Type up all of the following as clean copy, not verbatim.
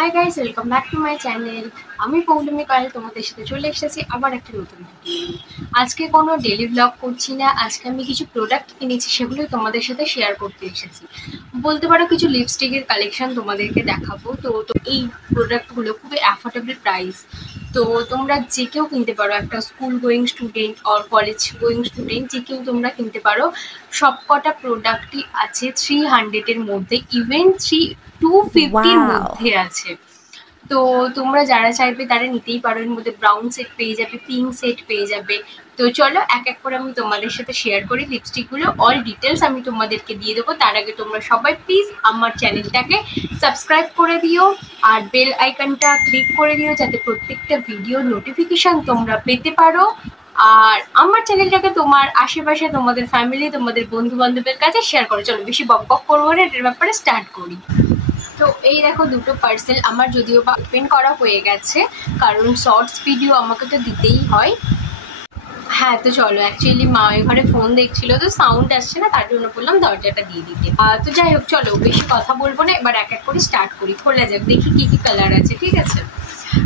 Hi guys, welcome back to my channel. আমি পৌলমি পায়েল তোমাদের সাথে চলে এসেছি আবার একটা নতুন ভিডিও। আজকে কোনো ডেলি ব্লগ করছি না, আজকে আমি কিছু প্রোডাক্ট কিনেছি সেগুলোই তোমাদের সাথে শেয়ার করতে এসেছি। বলতে পারো কিছু লিপস্টিকের কালেকশন তোমাদেরকে দেখাবো। তো এই প্রোডাক্টগুলো খুবই অ্যাফোর্ডেবল প্রাইস, তো তোমরা যে কেউ কিনতে পারো, একটা school going student or college going student যে কেউ তোমরা কিনতে পারো। সব কটা প্রোডাক্টই আছে 300-এর মধ্যে, ইভেন 250-র মধ্যে আছে। তো তোমরা যারা চাইবে তারা নিতেই পারো। এর মধ্যে ব্রাউন সেট পেয়ে যাবে, পিঙ্ক সেট পেয়ে যাবে। তো চলো এক এক করে আমি তোমাদের সাথে শেয়ার করি লিপস্টিকগুলো। অল ডিটেলস আমি তোমাদেরকে দিয়ে দেবো। তার আগে তোমরা সবাই প্লিজ আমার চ্যানেলটাকে সাবস্ক্রাইব করে দিও আর বেল আইকনটা ক্লিক করে দিও, যাতে প্রত্যেকটা ভিডিওর নোটিফিকেশান তোমরা পেতে পারো। আর আমার চ্যানেলটাকে তোমার আশেপাশে, তোমাদের ফ্যামিলি, তোমাদের বন্ধু বান্ধবের কাছে শেয়ার করো। চলো বেশি বক বক করবো না, এটার ব্যাপারে স্টার্ট করি। তো এই দেখো দুটো পার্সেল আমার যদিও বা ওপেন করা হয়ে গেছে, কারণ শর্টস ভিডিও আমাকে তো দিতেই হয়। হ্যাঁ, তো চলো, অ্যাকচুয়ালি মা ওই ঘরে ফোন দেখছিল, তো সাউন্ড আসছে না, তার জন্য বললাম দরজাটা দিয়ে দিতে। তো যাই হোক, চলো বেশি কথা বলবো না, এবার এক এক করে স্টার্ট করি। খোলা যাক, দেখি কি কি কালার আছে, ঠিক আছে?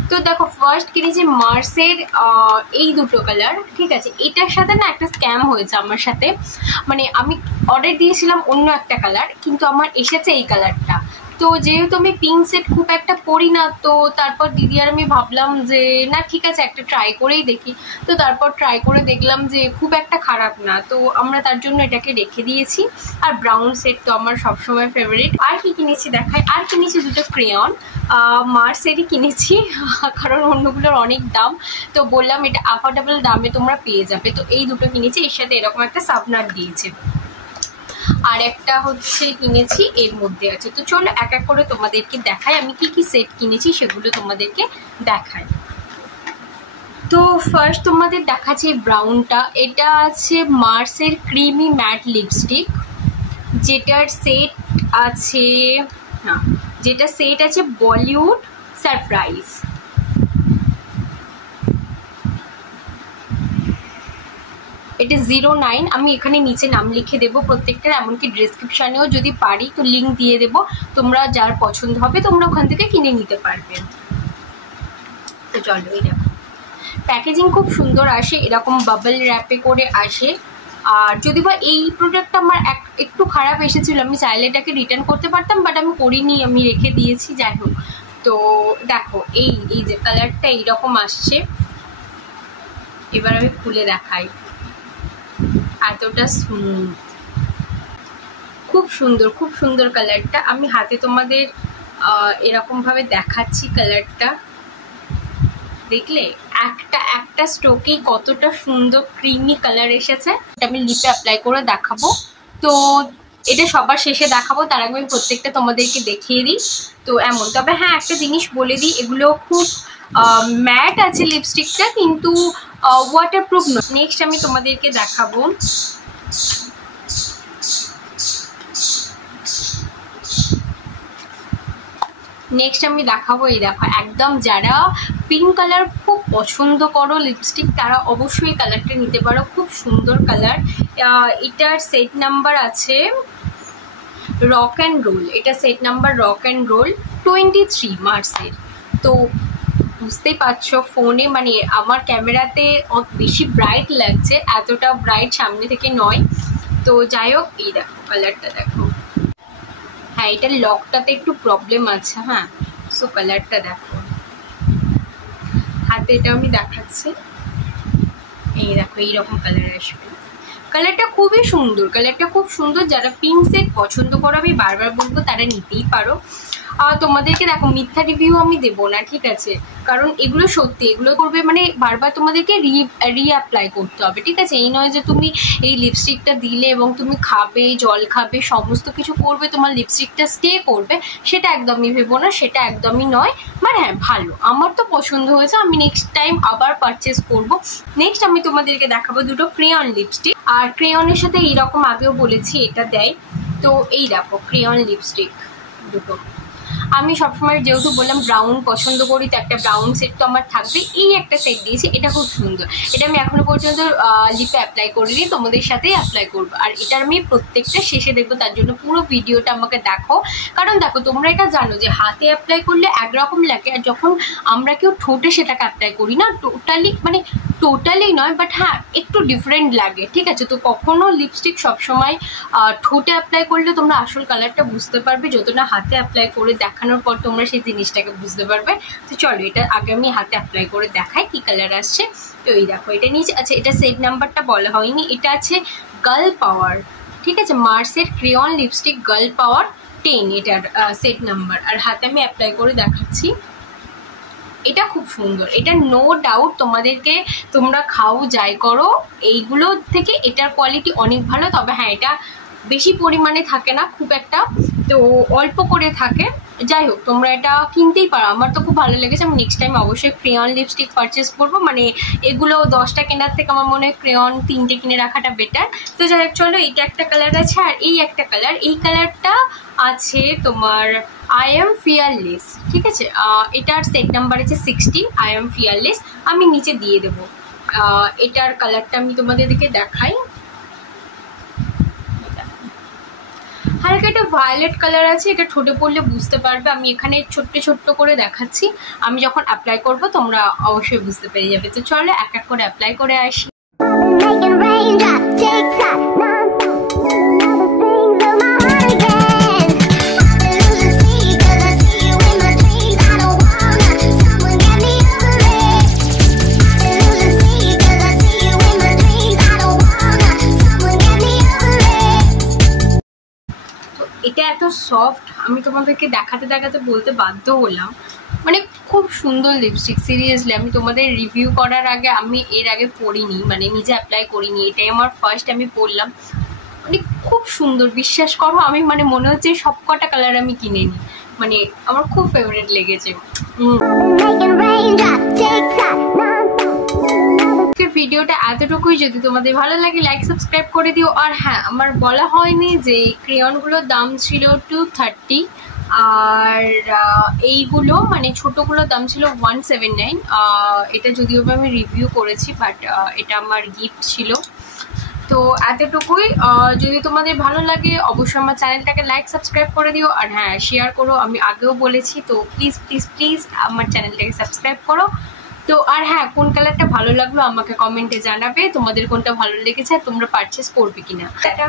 তো দেখো, ফার্স্ট কিনেছি মার্সের এই দুটো কালার, ঠিক আছে? এটার সাথে না একটা স্ক্যাম হয়েছে আমার সাথে। মানে আমি অর্ডার দিয়েছিলাম অন্য একটা কালার, কিন্তু আমার এসেছে এই কালারটা। তো যেহেতু আমি পিঙ্ক সেট খুব একটা পরি না, তো তারপর দিদি আর আমি ভাবলাম যে না ঠিক আছে, একটা ট্রাই করেই দেখি। তো তারপর ট্রাই করে দেখলাম যে খুব একটা খারাপ না, তো আমরা তার জন্য এটাকে রেখে দিয়েছি। আর ব্রাউন সেট তো আমার সবসময় ফেভারিট। আর কি কিনেছি দেখাই। আর কিনেছি দুটো ক্রেয়ন, মার্সেরই কিনেছি, কারণ অন্যগুলোর অনেক দাম। তো বললাম এটা অ্যাফোর্ডেবল দামে তোমরা পেয়ে যাবে, তো এই দুটো কিনেছি। এর সাথে এরকম একটা সাবনার দিয়েছে, আর একটা হচ্ছে কিনেছি এর মধ্যে আছে। তো চলো এক এক করে তোমাদেরকে দেখাই আমি কি কি সেট কিনেছি, সেগুলো তোমাদেরকে দেখাই। তো ফার্স্ট তোমাদের দেখাচ্ছি ব্রাউনটা। এটা আছে মার্সের ক্রিমি ম্যাট লিপস্টিক, যেটার সেট আছে, হ্যাঁ, যেটা সেট আছে বলিউড সারপ্রাইজ। এটা 09। আমি এখানে নিচে নাম লিখে দেবো প্রত্যেকটার, এমনকি ডিসক্রিপশানেও যদি পারি তো লিঙ্ক দিয়ে দেবো। তোমরা যার পছন্দ হবে তোমরা ওখান থেকে কিনে নিতে পারবে। তো চলো, এই দেখো প্যাকেজিং খুব সুন্দর আসে, এরকম বাবল র্যাপে করে আসে। আর যদি বা এই প্রোডাক্টটা আমার একটু খারাপ এসেছিলো, আমি চাইলে এটাকে রিটার্ন করতে পারতাম, বাট আমি করিনি, আমি রেখে দিয়েছি। যাই হোক, তো দেখো এই যে কালারটা এইরকম আসছে। এবার আমি খুলে দেখাই, এতটা স্মুথ, খুব সুন্দর, খুব সুন্দর কালারটা। আমি হাতে তোমাদের এরকম ভাবে দেখাচ্ছি কালারটা, দেখলে একটা স্ট্রোকেই কতটা সুন্দর ক্রিমি কালার এসেছে। আমি লিপে অ্যাপ্লাই করে দেখাবো, তো এটা সবার শেষে দেখাবো। তার আগে আমি প্রত্যেকটা তোমাদেরকে দেখিয়ে দিই। তো এমন, তবে হ্যাঁ একটা জিনিস বলে দিই, এগুলো খুব ম্যাট আছে লিপস্টিকটা, কিন্তু ওয়াটারপ্রুফ নয়। নেক্সট আমি তোমাদেরকে দেখাবো এই দেখো, একদম যারা পিঙ্ক কালার খুব পছন্দ করো লিপস্টিক, তারা অবশ্যই কালারটা নিতে পারো। খুব সুন্দর কালার। এটার সেট নাম্বার আছে রক অ্যান্ড রোল। এটা set number rock and roll 23 মার্চের। তো বুঝতেই পারছো ফোনে, মানে আমার ক্যামেরাতে বেশি ব্রাইট লাগছে, এতটা ব্রাইট সামনে থেকে নয়। তো যাই হোক, এই দেখো কালারটা দেখো। হ্যাঁ, এটার লকটাতে একটু প্রবলেম আছে। হ্যাঁ, সো কালারটা দেখো, হাতে এটা আমি দেখাচ্ছি। এই দেখো এইরকম কালার আসবে। কালারটা খুবই সুন্দর, কালারটা খুব সুন্দর। যারা পিঙ্ক সেট পছন্দ করো, আমি বারবার বলবো তারা নিতেই পারো। তোমাদেরকে দেখো মিথ্যা রিভিউ আমি দেবো না, ঠিক আছে? কারণ এগুলো সত্যি, এগুলো করবে মানে বারবার তোমাদেরকে রিঅ্যাপ্লাই করতে হবে, ঠিক আছে? এই নয় যে তুমি এই লিপস্টিকটা দিলে এবং তুমি খাবে, জল খাবে, সমস্ত কিছু করবে, তোমার লিপস্টিকটা স্টে করবে, সেটা একদমই ভেবো না, সেটা একদমই নয়। মানে হ্যাঁ, ভালো, আমার তো পছন্দ হয়েছে, আমি নেক্সট টাইম আবার পারচেস করব। নেক্সট আমি তোমাদেরকে দেখাবো দুটো ক্রেয়ন লিপস্টিক। আর ক্রেয়নের সাথে এইরকম আগেও বলেছি এটা দেয়। তো এই দেখো ক্রেয়ন লিপস্টিক দুটো। আমি সবসময় যেহেতু বললাম ব্রাউন পছন্দ করি, তো একটা ব্রাউন সেট তো আমার থাকবে। এই একটা সেট দিয়েছি, এটা খুব সুন্দর। এটা আমি এখনো পর্যন্ত লিপে অ্যাপ্লাই করিনি, তোমাদের সাথেই অ্যাপ্লাই করবো। আর এটা আমি প্রত্যেকটা শেষে দেখবো, তার জন্য পুরো ভিডিওটা আমাকে দেখো। কারণ দেখো, তোমরা এটা জানো যে হাতে অ্যাপ্লাই করলে একরকম লাগে, আর যখন আমরা কেউ ঠোঁটে সেটাকে অ্যাপ্লাই করি না, টোটালি নয়, বাট হ্যাঁ একটু ডিফারেন্ট লাগে, ঠিক আছে? তো কখনো লিপস্টিক সবসময় ঠোঁটে অ্যাপ্লাই করলে তোমরা আসল কালারটা বুঝতে পারবে, যত না হাতে অ্যাপ্লাই করে দেখানোর পর তোমরা সেই জিনিসটাকে বুঝতে পারবে। তো চলো, এটা আগে আমি হাতে অ্যাপ্লাই করে দেখাই কি কালার আসছে। তো এই দেখো, এটা নিচে আচ্ছা, এটা সেট নাম্বারটা বলা হয়নি, এটা আছে গার্ল পাওয়ার, ঠিক আছে? মার্সের ক্রেয়ন লিপস্টিক গার্ল পাওয়ার 10, এটার সেট নাম্বার। আর হাতে আমি অ্যাপ্লাই করে দেখাচ্ছি। এটা খুব সুন্দর, এটা নো ডাউট তোমাদেরকে, তোমরা খাও যাই করো, এইগুলো থেকে এটার কোয়ালিটি অনেক ভালো। তবে হ্যাঁ, এটা বেশি পরিমাণে থাকে না খুব একটা, তো অল্প করে থাকে। যাই হোক, তোমরা এটা কিনতেই পারো। আমার তো খুব ভালো লেগেছে, আমি নেক্সট টাইম অবশ্যই ক্রেয়ন লিপস্টিক পারচেস করবো। মানে এগুলো 10টা কেনার থেকে আমার মনে হয় ক্রেয়ন 3টে কিনে রাখাটা বেটার। তো যাই হোক, চলো, এটা একটা কালার আছে, আর এই একটা কালার, এই কালারটা আছে তোমার আই এম ফিয়ারলেস, ঠিক আছে? এটার সেট নাম্বার আছে 16, আই এম ফিয়ারলেস। আমি নিচে দিয়ে দেবো। এটার কালারটা আমি তোমাদেরকে দেখাই। হালকা একটা ভায়োলেট কালার আছে, এটা ঠোঁটে পড়লে বুঝতে পারবে। আমি এখানে ছোট্ট করে দেখাচ্ছি, আমি যখন অ্যাপ্লাই করব তোমরা অবশ্যই বুঝতে পেরে যাবে। তো চলো, এক এক করে অ্যাপ্লাই করে আসি। এটা এত সফট, আমি তোমাদেরকে দেখাতে বলতে বাধ্য হলাম। মানে খুব সুন্দর লিপস্টিক, সিরিয়াসলি। আমি তোমাদের রিভিউ করার আগে, আমি এর আগে পরিনি, মানে নিজে অ্যাপ্লাই করিনি, এটাই আমার ফার্স্ট আমি পরলাম। মানে খুব সুন্দর, বিশ্বাস করো। আমি মানে মনে হচ্ছে সব কটা কালার আমি কিনে নিই, মানে আমার খুব ফেভারিট লেগেছে। ভিডিওটা এতটুকুই। যদি তোমাদের ভালো লাগে লাইক সাবস্ক্রাইব করে দিও। আর হ্যাঁ, আমার বলা হয়নি যে ক্রেয়নগুলোর দাম ছিল 230, আর এইগুলো মানে ছোটোগুলোর দাম ছিল 179। এটা যদিও আমি রিভিউ করেছি, বাট এটা আমার গিফট ছিল। তো এতটুকুই। যদি তোমাদের ভালো লাগে অবশ্যই আমার চ্যানেলটাকে লাইক সাবস্ক্রাইব করে দিও, আর হ্যাঁ শেয়ার করো, আমি আগেও বলেছি। তো প্লিজ আমার চ্যানেলটাকে সাবস্ক্রাইব করো। তো আর হ্যাঁ, কোন কালারটা ভালো লাগলো আমাকে কমেন্টে জানাবে, তোমাদের কোনটা ভালো লেগেছে, তোমরা পারচেস করবে কিনা। টাটা।